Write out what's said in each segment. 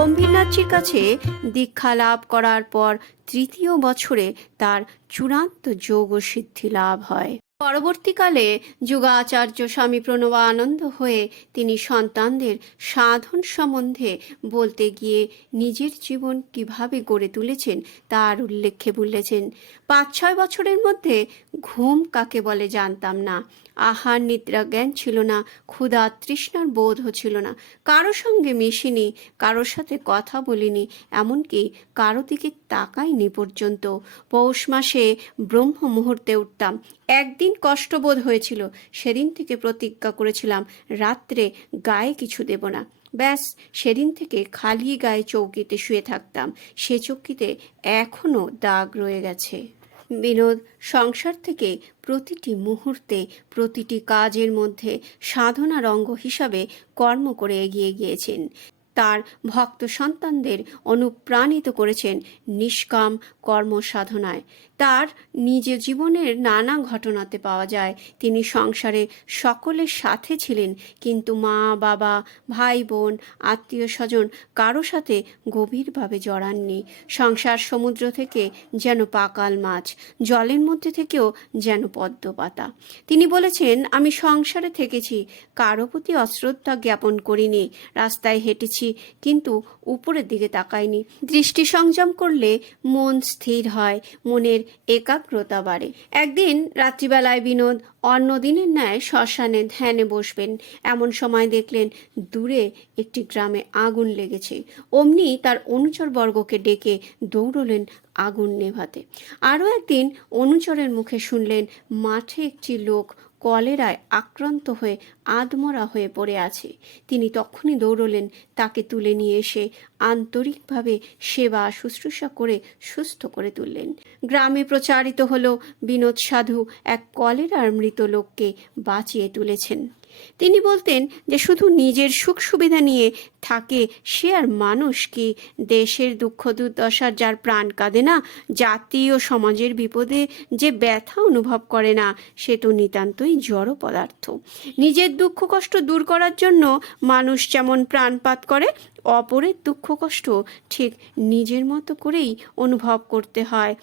গম্ভীরনাথজির কাছে দীক্ষা লাভ করার পর তৃতীয় বছরে তার চূড়ান্ত যোগ সিদ্ধি লাভ হয়। পরবর্তীকালে যোগাচার্য স্বামী প্রণবানন্দ হয়ে তিনি সন্তানদের সাধন সম্বন্ধে বলতে গিয়ে নিজের জীবন কীভাবে গড়ে তুলেছেন তার উল্লেখে বলেছেন পাঁচ ছয় বছরের মধ্যে ঘুম কাকে বলে জানতাম না। আহার, নিদ্রা, জ্ঞান ছিল না, ক্ষুধা, তৃষ্ণার বোধও ছিল না। কারও সঙ্গে মিশিনি, কারোর সাথে কথা বলিনি, এমনকি কারও দিকে তাকাইনি পর্যন্ত। পৌষ মাসে ব্রহ্ম মুহূর্তে উঠতাম। একদিন কষ্টবোধ হয়েছিল, সেদিন থেকে প্রতিজ্ঞা করেছিলাম, রাত্রে গায়ে কিছু দেব না। ব্যাস, সেদিন থেকে খালি গায়ে চৌকিতে শুয়ে থাকতাম। সে চৌকিতে এখনও দাগ রয়ে গেছে। বিনোদ সংসার থেকে প্রতিটি মুহূর্তে প্রতিটি কাজের মধ্যে সাধনার অঙ্গ হিসাবে কর্ম করে এগিয়ে গিয়েছেন। তার ভক্ত সন্তানদের অনুপ্রাণিত করেছেন নিষ্কাম কর্ম সাধনায় তার নিজ জীবনের নানা ঘটনাতে পাওয়া যায়। তিনি সংসারে সকলের সাথে ছিলেন, কিন্তু মা, বাবা, ভাই, বোন, আত্মীয় স্বজন কারও সাথে গভীরভাবে জড়াননি। সংসার সমুদ্র থেকে যেন পাকাল মাছ, জলের মধ্যে থেকেও যেন পদ্ম পাতা। তিনি বলেছেন, আমি সংসারে থেকেছি, কারও প্রতি অশ্রদ্ধা জ্ঞাপন করিনি। রাস্তায় হেঁটেছি কিন্তু উপরের দিকে তাকাইনি দৃষ্টি সংযম করলে মন স্থির হয়, মনের একাগ্রতা বাড়ে। একদিন রাত্রিবেলায় বিনোদ অন্য দিনের ন্যায় শ্মশানে ধ্যানে বসবেন। এমন সময় দেখলেন দূরে একটি গ্রামে আগুন লেগেছে। অমনি তার অনুচর বর্গকে ডেকে দৌড়লেন আগুন নেভাতে। আরও একদিন অনুচরের মুখে শুনলেন মাঠে একটি লোক কলেরায় আক্রান্ত হয়ে আধমরা হয়ে পড়ে আছে। তিনি তখনই দৌড়লেন, তাকে তুলে নিয়ে এসে আন্তরিকভাবে সেবা শুশ্রূষা করে সুস্থ করে তুললেন। গ্রামে প্রচারিত হল বিনোদ সাধু, এক কলেরার মৃত লোককে বাঁচিয়ে তুলেছেন। তিনি বলতেন যে শুধু নিজের সুখ সুবিধা নিয়ে থাকে সে আর মানুষ কি? দেশের দুঃখ দুর্দশার যার প্রাণ কাঁদে না, জাতি ও সমাজের বিপদে যে ব্যথা অনুভব করে না, সে তো নিতান্তই জড় পদার্থ। নিজের দুঃখ কষ্ট দূর করার জন্য মানুষ যেমন প্রাণপাত করে, অপরের দুঃখ কষ্ট ঠিক নিজের মতো করেই অনুভব করতে হয়।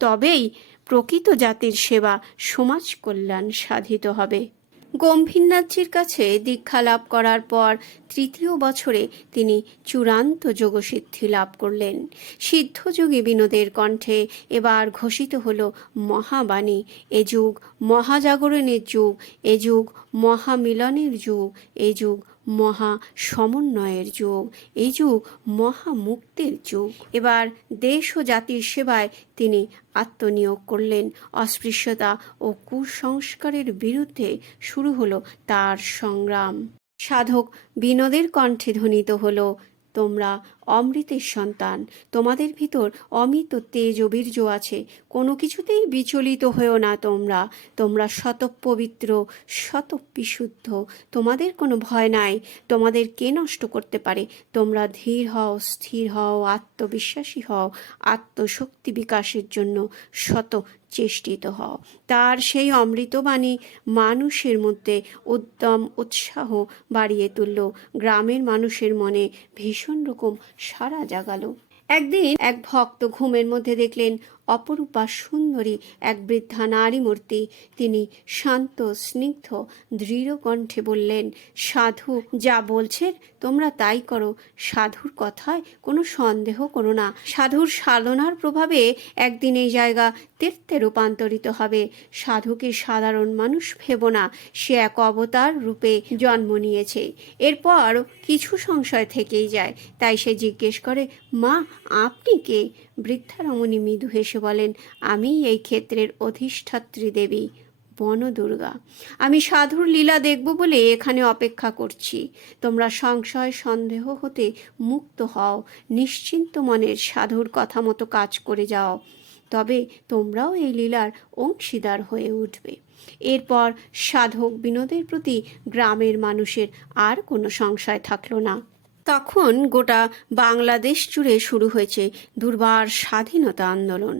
তবেই প্রকৃত জাতির সেবা সমাজ কল্যাণ সাধিত হবে। গম্ভীরনাথজির কাছে দীক্ষা লাভ করার পর তৃতীয় বছরে তিনি চূড়ান্ত যোগসিদ্ধি লাভ করলেন। সিদ্ধযোগী বিনোদের কণ্ঠে এবার ঘোষিত হল মহাবাণী, এ যুগ মহাজাগরণের যুগ, এ যুগ মহামিলনের যুগ, এ যুগ মহা সমন্বয়ের যুগ। এই যুগ মহামুক্তির যুগ। এবার দেশ ও জাতির সেবায় তিনি আত্মনিয়োগ করলেন। অস্পৃশ্যতা ও কুসংস্কারের বিরুদ্ধে শুরু হলো তার সংগ্রাম। সাধক বিনোদের কণ্ঠে ধ্বনিত হলো, তোমরা অমৃতের সন্তান। তোমাদের ভিতর অমিত তেজ ও বীর্য আছে। কোনো কিছুতেই বিচলিত হয়েও না তোমরা। তোমরা শত পবিত্র শত বিশুদ্ধ তোমাদের কোনো ভয় নাই। তোমাদের কে নষ্ট করতে পারে? তোমরা ধীর হও, স্থির হও, আত্মবিশ্বাসী হও, আত্মশক্তি বিকাশের জন্য শত চেষ্টিত হও। তার সেই অমৃতবাণী মানুষের মধ্যে উদ্যম, উৎসাহ বাড়িয়ে তুলল। গ্রামের মানুষের মনে ভীষণ রকম সারা জাগালো। একদিন এক ভক্ত ঘুমের মধ্যে দেখলেন অপরূপা সুন্দরী এক বৃদ্ধা নারী মূর্তি তিনি শান্ত, স্নিগ্ধ, দৃঢ় কণ্ঠে বললেন, সাধু, যা বলছেন তোমরা তাই করো। সাধুর কথায় কোনো সন্দেহ করো না। সাধুর সাধনার প্রভাবে একদিন এই জায়গা তীর্থে রূপান্তরিত হবে। সাধুকে সাধারণ মানুষ ভেব না। সে এক অবতার রূপে জন্ম নিয়েছে। এরপর কিছু সংশয় থেকেই যায়। তাই সে জিজ্ঞেস করে, মা, আপনি কে? বৃদ্ধা রমণী মৃদু হেসে বলেন, আমি এই ক্ষেত্রের অধিষ্ঠাত্রী দেবী, বনদুর্গা। আমি সাধুর লীলা দেখব বলে এখানে অপেক্ষা করছি। তোমরা সংশয় সন্দেহ হতে মুক্ত হও। নিশ্চিন্ত মনের সাধুর কথা মতো কাজ করে যাও। তবে তোমরাও এই লীলার অংশীদার হয়ে উঠবে। এরপর সাধক বিনোদের প্রতি গ্রামের মানুষের আর কোনো সংশয় থাকল না। তখন গোটা বাংলাদেশ জুড়ে শুরু হয়েছে দুর্বার স্বাধীনতা আন্দোলন।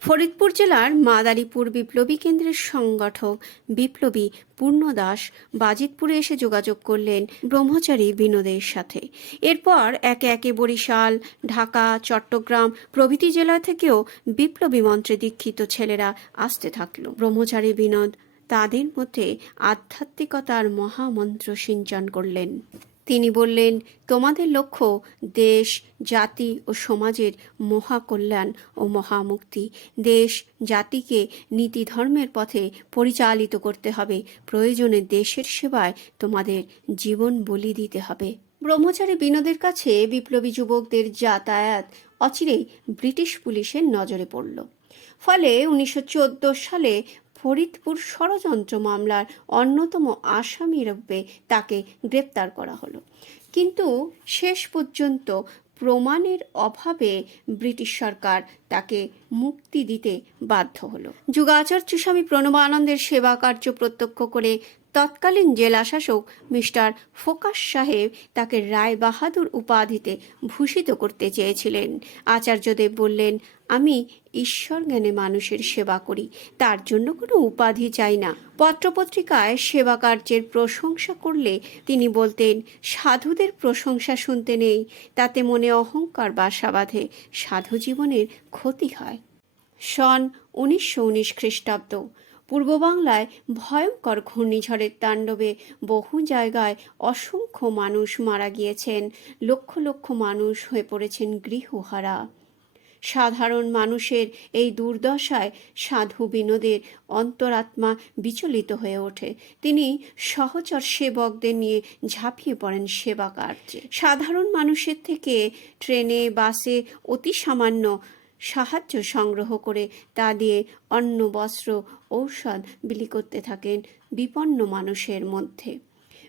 ফরিদপুর জেলার মাদারীপুর বিপ্লবী কেন্দ্রের সংগঠক বিপ্লবী পূর্ণদাস বাজিতপুরে এসে যোগাযোগ করলেন ব্রহ্মচারী বিনোদের সাথে। এরপর একে একে বরিশাল, ঢাকা, চট্টগ্রাম প্রভৃতি জেলা থেকেও বিপ্লবী মন্ত্রে দীক্ষিত ছেলেরা আসতে থাকল। ব্রহ্মচারী বিনোদ তাদের মধ্যে আধ্যাত্মিকতার মহামন্ত্র সিঞ্চন করলেন। তিনি বললেন, তোমাদের লক্ষ্য দেশ, জাতি ও সমাজের মহাকল্যাণ ও মহামুক্তি। দেশ, জাতিকে নীতি ধর্মের পথে পরিচালিত করতে হবে। প্রয়োজনে দেশের সেবায় তোমাদের জীবন বলি দিতে হবে। ব্রহ্মচারী বিনোদের কাছে বিপ্লবী যুবকদের যাতায়াত অচিরেই ব্রিটিশ পুলিশের নজরে পড়ল। ফলে উনিশশো চোদ্দ সালে ফরিদপুর ষড়যন্ত্র মামলার অন্যতম আসামি রূপে তাকে গ্রেপ্তার করা হলো। কিন্তু শেষ পর্যন্ত প্রমাণের অভাবে ব্রিটিশ সরকার তাকে মুক্তি দিতে বাধ্য হলো। যুগাচার্য স্বামী প্রণবানন্দের সেবা কার্য প্রত্যক্ষ করে তৎকালীন জেলা শাসক মিস্টার ফোকাস সাহেব তাকে রায় বাহাদুর উপাধিতে ভূষিত করতে চেয়েছিলেন। আচার্যদেব বললেন, আমি ঈশ্বর জ্ঞানে মানুষের সেবা করি, তার জন্য কোনো উপাধি চাই না। পত্রপত্রিকায় সেবা কার্যের প্রশংসা করলে তিনি বলতেন, সাধুদের প্রশংসা শুনতে নেই, তাতে মনে অহংকার বাসা বাঁধে সাধু জীবনের ক্ষতি হয়। সন উনিশশো উনিশ খ্রিস্টাব্দ। পূর্ব বাংলায় ভয়ঙ্কর ঘূর্ণিঝড়ের তাণ্ডবে বহু জায়গায় অসংখ্য মানুষ মারা গিয়েছেন, লক্ষ লক্ষ মানুষ হয়ে পড়েছেন গৃহহারা। সাধারণ মানুষের এই দুর্দশায় সাধু বিনোদের অন্তরাত্মা বিচলিত হয়ে ওঠে। তিনি সহচর সেবকদের নিয়ে ঝাঁপিয়ে পড়েন সেবা কার্যে। সাধারণ মানুষের থেকে ট্রেনে, বাসে অতি সামান্য সাহায্য সংগ্রহ করে তা দিয়ে অন্ন, বস্ত্র, ঔষধ বিলি করতে থাকেন বিপন্ন মানুষের মধ্যে।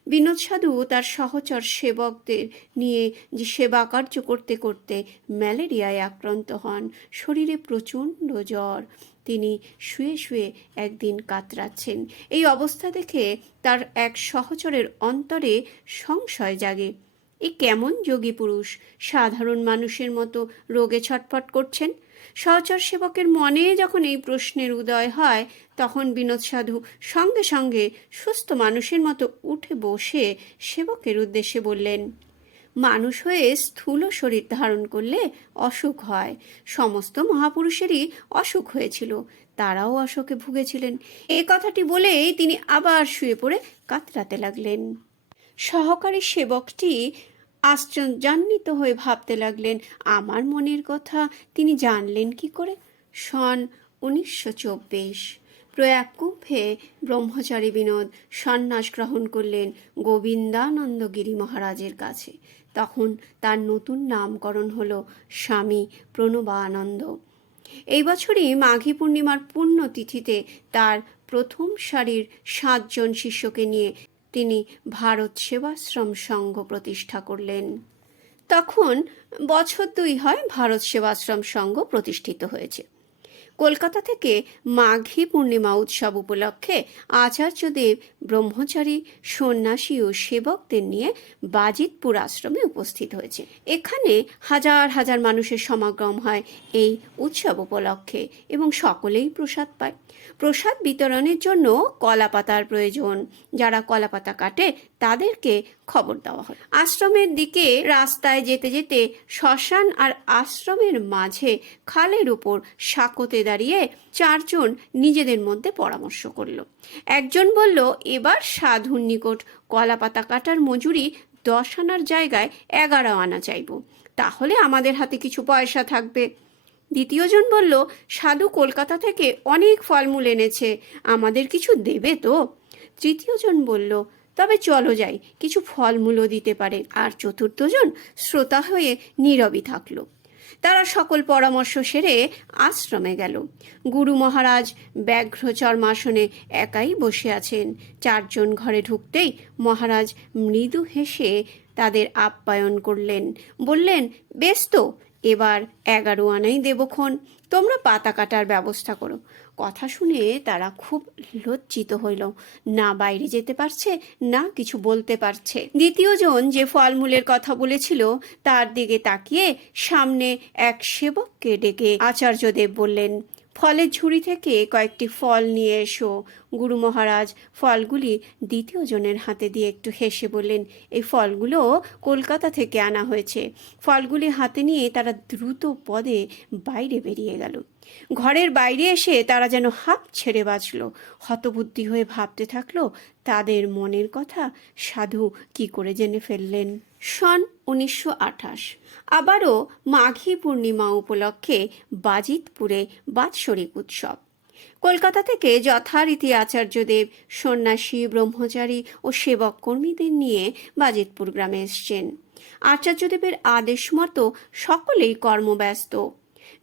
বিনোদ সাধু তার সহচর সেবকদের নিয়ে যে সেবা কার্য করতে করতে ম্যালেরিয়ায় আক্রান্ত হন। শরীরে প্রচণ্ড জ্বর। তিনি শুয়ে শুয়ে একদিন কাতরাচ্ছেন। এই অবস্থা দেখে তার এক সহচরের অন্তরে সংশয় জাগে। এ কেমন যোগী পুরুষ? সাধারণ মানুষের মতো রোগে ছটফট করছেন? সহচর সেবকের মনে যখন এই প্রশ্নের উদয় হয়, তখন বিনোদ সাধু সঙ্গে সঙ্গে সুস্থ মানুষের মতো উঠে বসে সেবকের উদ্দেশ্যে বললেন, মানুষ হয়ে স্থূল শরীর ধারণ করলে অসুখ হয়। সমস্ত মহাপুরুষেরই অসুখ হয়েছিল, তারাও অসুখে ভুগেছিলেন। এই কথাটি বলেই তিনি আবার শুয়ে পড়ে কাতরাতে লাগলেন। সহকারী সেবকটি আশ্চর্যান্বিত হয়ে ভাবতে লাগলেন, আমার মনের কথা তিনি জানলেন কি করে? সন উনিশশো চব্বিশ। প্রয়াগ কুম্ভে ব্রহ্মচারী বিনোদ সন্ন্যাস গ্রহণ করলেন গোবিন্দানন্দ গিরি মহারাজের কাছে। তখন তার নতুন নামকরণ হল স্বামী প্রণবানন্দ। এই বছরই মাঘী পূর্ণিমার পুণ্যতিথিতে তার প্রথম সারির সাতজন শিষ্যকে নিয়ে তিনি ভারত সেবাশ্রম সংঘ প্রতিষ্ঠা করলেন। তখন বছর দুই হয় ভারত সেবাশ্রম সংঘ প্রতিষ্ঠিত হয়েছে। কলকাতা থেকে মাঘী পূর্ণিমা উৎসব উপলক্ষে আচার্যদেব, ব্রহ্মচারী, সন্ন্যাসী ও সেবকদের নিয়ে বাজিতপুর আশ্রমে উপস্থিত হয়েছে। এখানে হাজার হাজার মানুষের সমাগম হয় এই উৎসব উপলক্ষে এবং সকলেই প্রসাদ পায়। প্রসাদ বিতরণের জন্য কলা পাতার প্রয়োজন। যারা কলা পাতা কাটে, তাদেরকে খবর দেওয়া হয়। আশ্রমের দিকে রাস্তায় যেতে যেতে শ্মশান আর আশ্রমের মাঝে খালের উপর সাঁকোতে দাঁড়িয়ে চারজন নিজেদের মধ্যে পরামর্শ করল। একজন বলল, এবার সাধুর নিকট কলা পাতা কাটার মজুরি দশ আনার জায়গায় এগারো আনা চাইব। তাহলে আমাদের হাতে কিছু পয়সা থাকবে। দ্বিতীয়জন বলল, সাধু কলকাতা থেকে অনেক ফলমূল এনেছে, আমাদের কিছু দেবে তো? তৃতীয়জন বলল, তবে চলো যাই, কিছু ফলমূলও দিতে পারে। আর চতুর্থজন শ্রোতা হয়ে নীরবই থাকল। তারা সকল পরামর্শ সেরে আশ্রমে গেল। গুরু মহারাজ ব্যাঘ্র চর্মাসনে একাই বসে আছেন। চারজন ঘরে ঢুকতেই মহারাজ মৃদু হেসে তাদের আপ্যায়ন করলেন। বললেন, বেশ তো এবার এগারো আনাই দেবক্ষণ। তোমরা পাতা কাটার ব্যবস্থা করো। কথা শুনে তারা খুব লজ্জিত হইল। না বাইরে যেতে পারছে, না কিছু বলতে পারছে। দ্বিতীয় জন যে ফলমূলের কথা বলেছিল, তার দিকে তাকিয়ে সামনে এক সেবককে ডেকে আচার্যদেব বললেন ফলের ঝুড়ি থেকে কয়েকটি ফল নিয়ে এসো। গুরু মহারাজ, ফলগুলি দ্বিতীয় জনের হাতে দিয়ে একটু হেসে বললেন, এই ফলগুলো কলকাতা থেকে আনা হয়েছে। ফলগুলি হাতে নিয়ে তারা দ্রুত পদে বাইরে বেরিয়ে গেল। ঘরের বাইরে এসে তারা যেন হাঁপ ছেড়ে বাঁচল। হতবুদ্ধি হয়ে ভাবতে থাকল, তাদের মনের কথা সাধু কি করে জেনে ফেললেন? সন উনিশশো আঠাশ। আবারও মাঘী পূর্ণিমা উপলক্ষে বাজিতপুরে বাৎসরিক উৎসব। কলকাতা থেকে যথারীতি আচার্যদেব সন্ন্যাসী, ব্রহ্মচারী ও সেবক কর্মীদের নিয়ে বাজিতপুর গ্রামে এসছেন। আচার্যদেবের আদেশ মতো সকলেই কর্মব্যস্ত।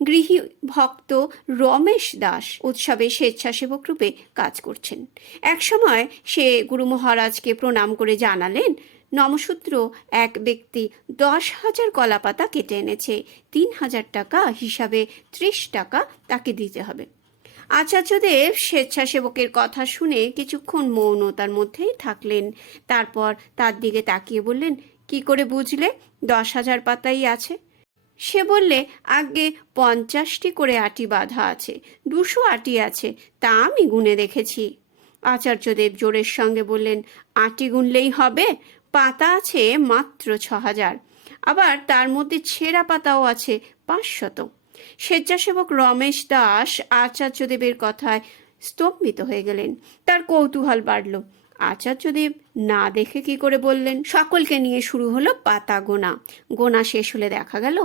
গৃহী ভক্ত রমেশ দাস উৎসবে স্বেচ্ছাসেবক রূপে কাজ করছেন। একসময় সে গুরু মহারাজকে প্রণাম করে জানালেন নমসূত্র, এক ব্যক্তি দশ হাজার কলাপাতা কেটে এনেছে। তিন হাজার টাকা হিসাবে ত্রিশ টাকা তাকে দিতে হবে। আচার্যদেব স্বেচ্ছাসেবকের কথা শুনে কিছুক্ষণ মৌনতার মধ্যেই থাকলেন। তারপর তার দিকে তাকিয়ে বললেন, কি করে বুঝলে? দশ হাজার পাতাই আছে। সে বললে, আগে পঞ্চাশটি করে আটি বাঁধা আছে, দুশো আটি আছে, তা আমি গুনে দেখেছি। আচার্যদেব জোরের সঙ্গে বললেন, আটি গুনলেই হবে? পাতা আছে মাত্র ছ হাজার আবার তার মধ্যে ছেঁড়া পাতাও আছে পাঁচশত। স্বেচ্ছাসেবক রমেশ দাস আচার্যদেবের কথায় স্তম্ভিত হয়ে গেলেন। তার কৌতূহল বাড়ল। আচার্যদেব না দেখে কি করে বললেন? সকলকে নিয়ে শুরু হলো পাতা গোনা। গোনা শেষ হলে দেখা গেল,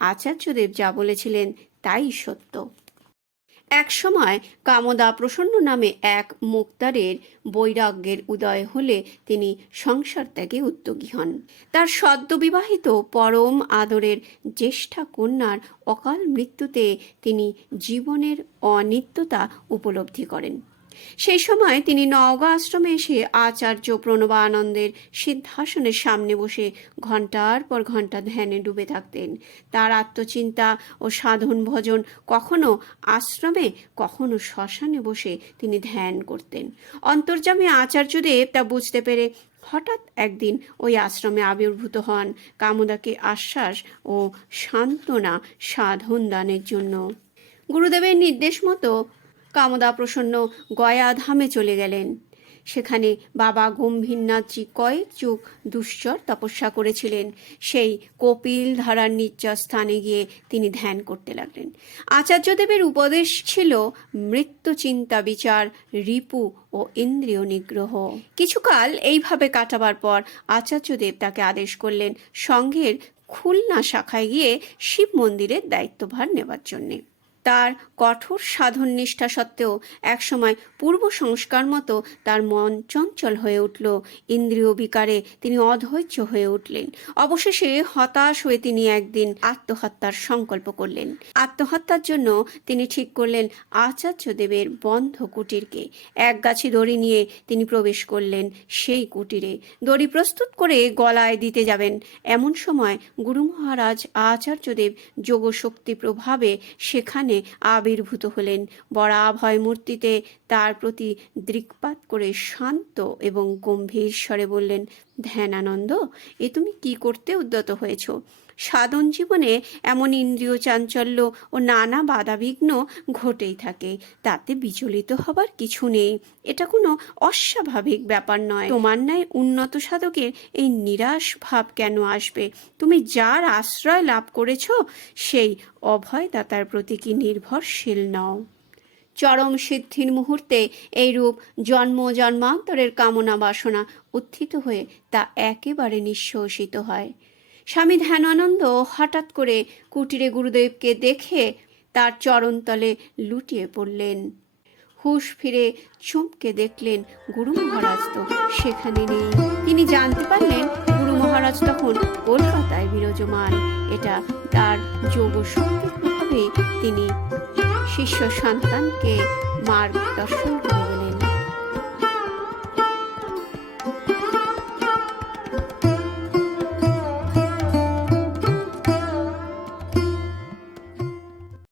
আচার্যদেব যা বলেছিলেন তাই সত্য। এক সময় কামদা প্রসন্ন নামে এক মুক্তারের বৈরাগ্যের উদয় হলে তিনি সংসার ত্যাগে উদ্যোগী হন। তার সদ্যবিবাহিত পরম আদরের জ্যেষ্ঠা কন্যার অকাল মৃত্যুতে তিনি জীবনের অনিত্যতা উপলব্ধি করেন। সেই সময় তিনি নওগাঁ আশ্রমে এসে আচার্য প্রণবানন্দের সিদ্ধাসনের সামনে বসে ঘণ্টার পর ঘণ্টা ধ্যানে ডুবে থাকতেন। তার আত্মচিন্তা ও সাধন ভজন কখনো আশ্রমে, কখনো শ্মশানে বসে তিনি ধ্যান করতেন। অন্তর্যামী আচার্যদেব তা বুঝতে পেরে হঠাৎ একদিন ওই আশ্রমে আবির্ভূত হন কামদাকে আশ্বাস ও সান্ত্বনা সাধন দানের জন্য। গুরুদেবের নির্দেশ মতো কামদা প্রসন্ন গয়া ধামে চলে গেলেন। সেখানে বাবা গম্ভীরনাথজি কয়েক যুগ দুশ্চর তপস্যা করেছিলেন। সেই কপিল ধারার নির্জর স্থানে গিয়ে তিনি ধ্যান করতে লাগলেন। আচার্যদেবের উপদেশ ছিল মৃত্যু চিন্তা বিচার, রিপু ও ইন্দ্রিয় নিগ্রহ। কিছুকাল এইভাবে কাটাবার পর আচার্যদেব তাকে আদেশ করলেন সংঘের খুলনা শাখায় গিয়ে শিব মন্দিরের দায়িত্বভার নেবার জন্যে। তার কঠোর সাধন নিষ্ঠা সত্ত্বেও একসময় পূর্ব সংস্কার মতো তার মন চঞ্চল হয়ে উঠল। ইন্দ্রিয় বিকারে তিনি অধৈর্য হয়ে উঠলেন। অবশেষে হতাশ হয়ে তিনি একদিন আত্মহত্যার সংকল্প করলেন। আত্মহত্যার জন্য তিনি ঠিক করলেন আচার্য দেবের বন্ধ কুটিরকে। এক গাছি দড়ি নিয়ে তিনি প্রবেশ করলেন সেই কুটিরে। দড়ি প্রস্তুত করে গলায় দিতে যাবেন। এমন সময় গুরু মহারাজ আচার্যদেব যোগশক্তি প্রভাবে সেখানে আবির্ভূত হলেন। বরাভয় মূর্তিতে তার প্রতি দৃকপাত করে শান্ত এবং গম্ভীর স্বরে বললেন, ধ্যানানন্দ, এ তুমি কি করতে উদ্যত হয়েছ? সাধন জীবনে এমন ইন্দ্রিয় চাঞ্চল্য ও নানা বাধাবিঘ্ন ঘটেই থাকে। তাতে বিচলিত হবার কিছু নেই। এটা কোনো অস্বাভাবিক ব্যাপার নয়। তোমার ন্যায় উন্নত সাধকের এই নিরাশ ভাব কেন আসবে? তুমি যার আশ্রয় লাভ করেছ, সেই অভয়দাতার প্রতি কি নির্ভরশীল নও? চরম সিদ্ধির মুহূর্তে এইরূপ জন্ম জন্মান্তরের কামনা বাসনা উত্থিত হয়ে তা একেবারে নিঃশ্বসিত হয়। স্বামী ধ্যানানন্দ হঠাৎ করে কুটিরে গুরুদেবকে দেখে তার চরণতলে লুটিয়ে পড়লেন। হুশ ফিরে চমকে দেখলেন গুরু মহারাজ তো সেখানে নেই। তিনি জানতে পারলেন গুরু মহারাজ তখন কলকাতায় বিরাজমান। এটা তার যোগ শক্তির তিনি শিষ্য সন্তানকে মার্গদর্শন করে